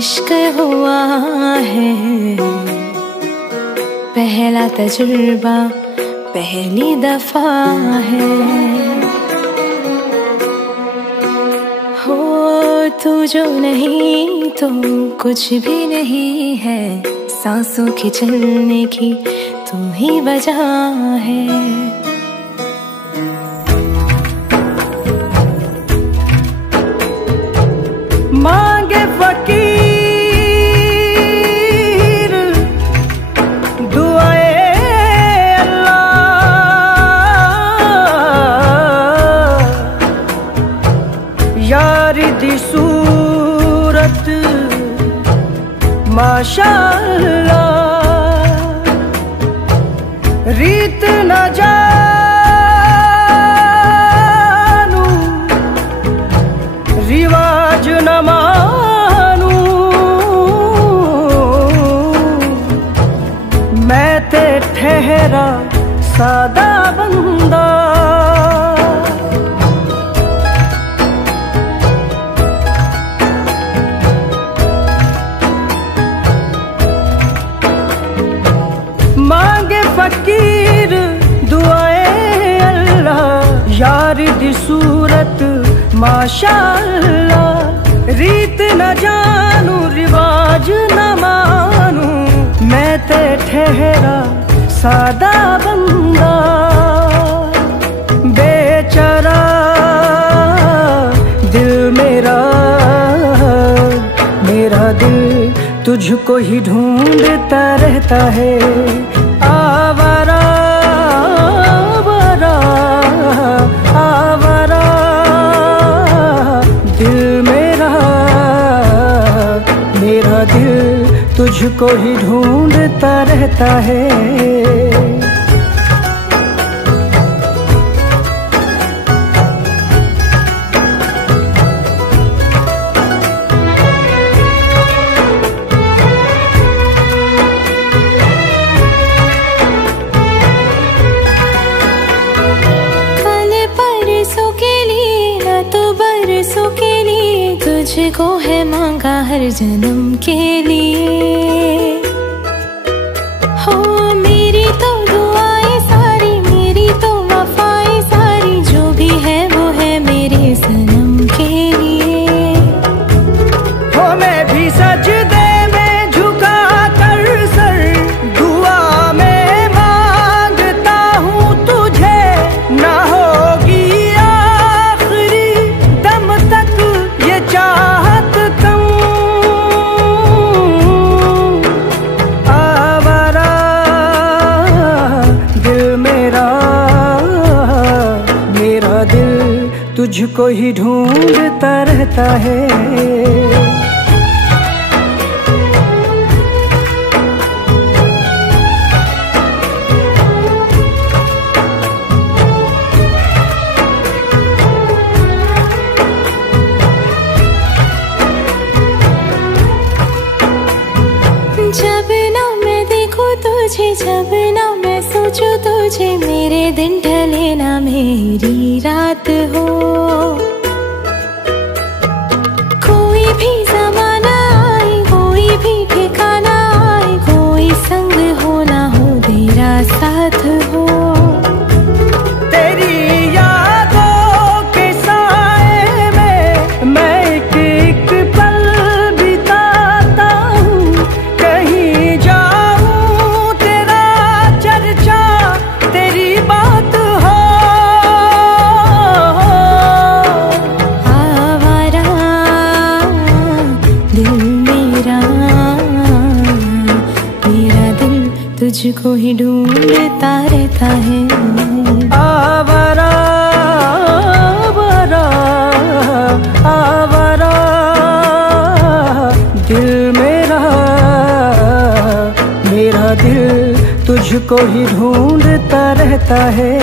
इश्क हुआ है, पहला तजुर्बा पहली दफा है। हो तू जो नहीं तो कुछ भी नहीं है, सांसों के चलने की तू ही वजह है। मांगे फकीर दुआए अल्लाह, यारी दी सूरत माशाअल्लाह, रीत न जानू रिवाज न मानू, मैं ते ठहरा सादा बंदा। मांगे फकीर दुआए अल्लाह, यारी दी सूरत माशाअल्लाह, रीत न जानू रिवाज न मानू, मैं ते ठहरा सादा बंदा। बेचारा दिल मेरा, मेरा दिल तुझको ही ढूंढता रहता है। आवारा आवारा आवारा दिल मेरा, मेरा दिल तुझको ही ढूंढता रहता है। तुझको है मांगा हर जन्म के लिए, हो मेरी तो दुआएं सारी, मेरी तो वफाएं सारी, जो भी है वो है मेरे सनम के लिए। हो मैं भी सजदे में झुका कर सर, दुआ में मांगता हूँ तुझे, ना होगी आखिरी दम तक ये चाहत कम। आवारा दिल मेरा, मेरा दिल तुझको ही ढूंढता रहता है। जब ना मैं देखूं तुझे, जब ना मैं सोचूं तुझे, मेरे दिन ढले ना मेरी रात हो। कोई भी ज़माना आए, कोई भी ठिकाना आए, कोई संग हो ना हो तेरा साथ हो। तेरी यादों के साए में मैं एक एक पल बिताता हूँ, कहीं जाऊँ तेरा चर्चा तेरी बात हो। आवारा दिल मेरा, मेरा दिल तुझको ही ढूंढता रहता है। आवारा आवारा आवारा दिल मेरा, मेरा दिल तुझको ही ढूंढता रहता है।